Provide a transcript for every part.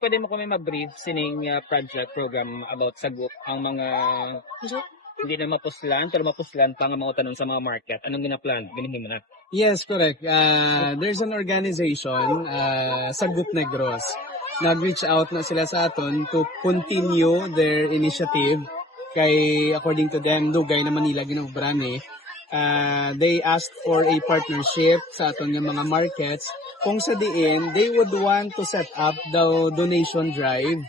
pwede mo kami ma-brief sining project program about sa group ang mga hindi na mapuslan pero mapuslan pa nga mga tanon sa mga market. Anong ginaplan? Ginihin mo na. Yes, correct. There's an organization, Sagut Negros. Nag-reach out na sila sa aton to continue their initiative. Kay according to them, dugay na Manila ginobrane. They asked for a partnership sa aton nga mga markets. Kung sa diin, they would want to set up the donation drive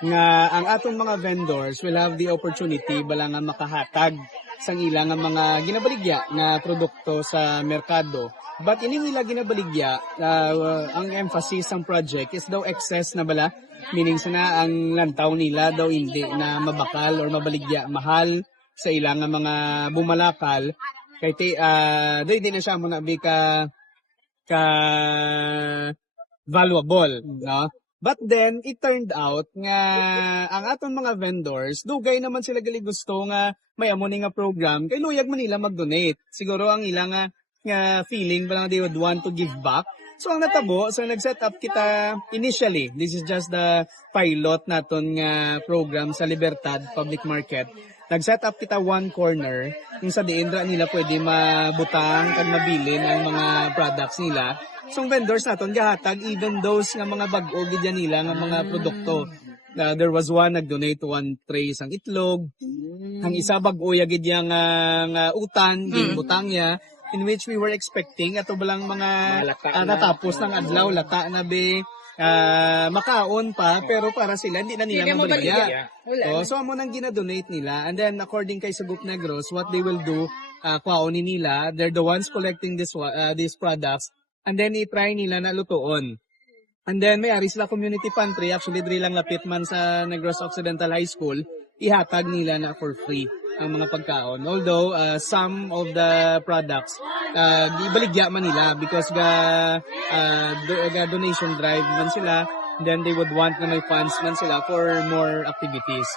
nga ang atong mga vendors will have the opportunity bala nga makahatag sang ilang nga mga ginabaligya nga produkto sa merkado. But ining ila ginabaligya, ang emphasis ng project is daw excess na bala, meaning sana ang lantaw nila daw hindi na mabakal or mabaligya mahal sa ilang nga mga bumalakal. Kay doy din na siya mo na be ka valuable, no? But then, it turned out nga ang aton mga vendors, dugay naman sila gali gusto nga may amo ni nga program, kay luyag man nila mag-donate. Siguro ang ilang nga feeling parang they would want to give back. So ang natabo, so nag-set up kita initially, this is just the pilot naton nga program sa Libertad Public Market. Nag-set up kita one corner kung sa diin nila pwede mabutang kag mabilin ang mga products nila. So vendors naton gahatag even those nga mga bag-o gidya nila nga mga produkto. There was one nag-donate 1 tray sang itlog. Ang isa bag-o gidya nga utan butang niya, in which we were expecting ato balang mga natapos ng adlaw lata na be makaon pa pero para sila hindi na nila mabaligya. So amo nang gina-donate nila, and then according kay Sagut Negros, what they will do, kuhaonin nila, they're the ones collecting these products, and then i-try nila na lutuon. And then may ari sila community pantry, actually diri lang lapit man sa Negros Occidental High School, ihatag nila na for free ang mga pagkaon. Although some of the products ibaligya man nila because ga donation drive man sila, then they would want na may funds man sila for more activities.